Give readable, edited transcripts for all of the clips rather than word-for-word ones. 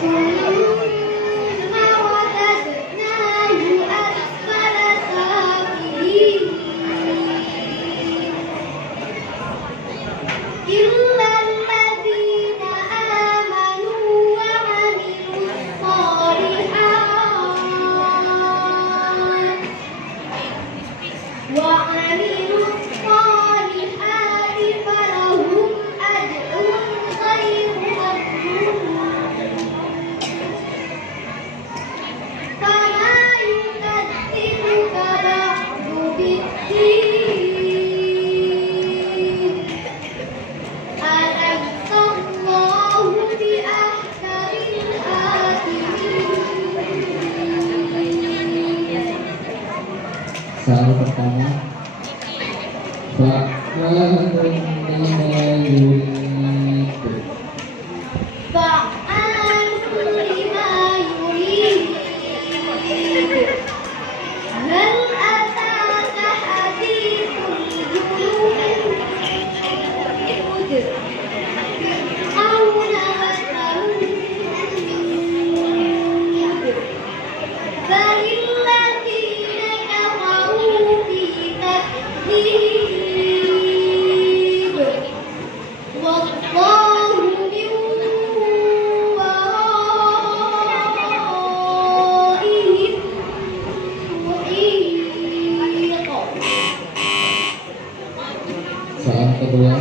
ثم رددناه أسفل سافلين إلا الذين آمنوا وعملوا الصالحات فلهم أجر غير ممنون فما يكذبك بعد بالدين أليس الله بأحكم الحاكمين. Soal pertama, fa'alun lima yuridu. فعال لما يريد هل أتاك حديث الجنود فرعون وثمود بل الذين كفروا في تكذيب والله من ورائهم محيط. Soal kedua,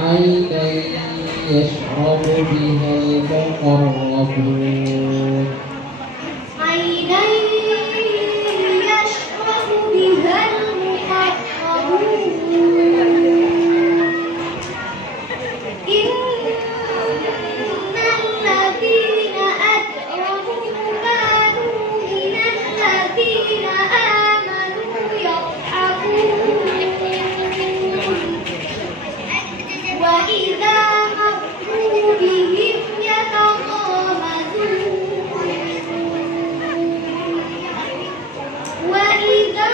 aidan yashrabu bihal muqarrabun. عينا يشرب بها المقربون إن الذين أجرموا كانوا من الذين آمنوا يضحكون وإذا مروا بهم يتغامزون وإذا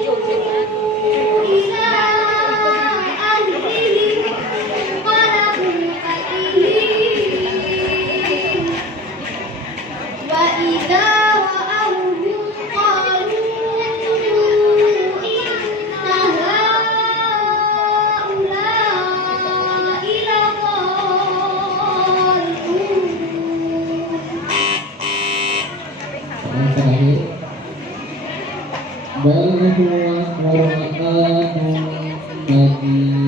انقلبوا إلى أهلهم انقلبوا فكهين وإذا رأوهم قالوا إن هؤلاء لضالون. Soal terakhir, bal huwa Qur'anun majid.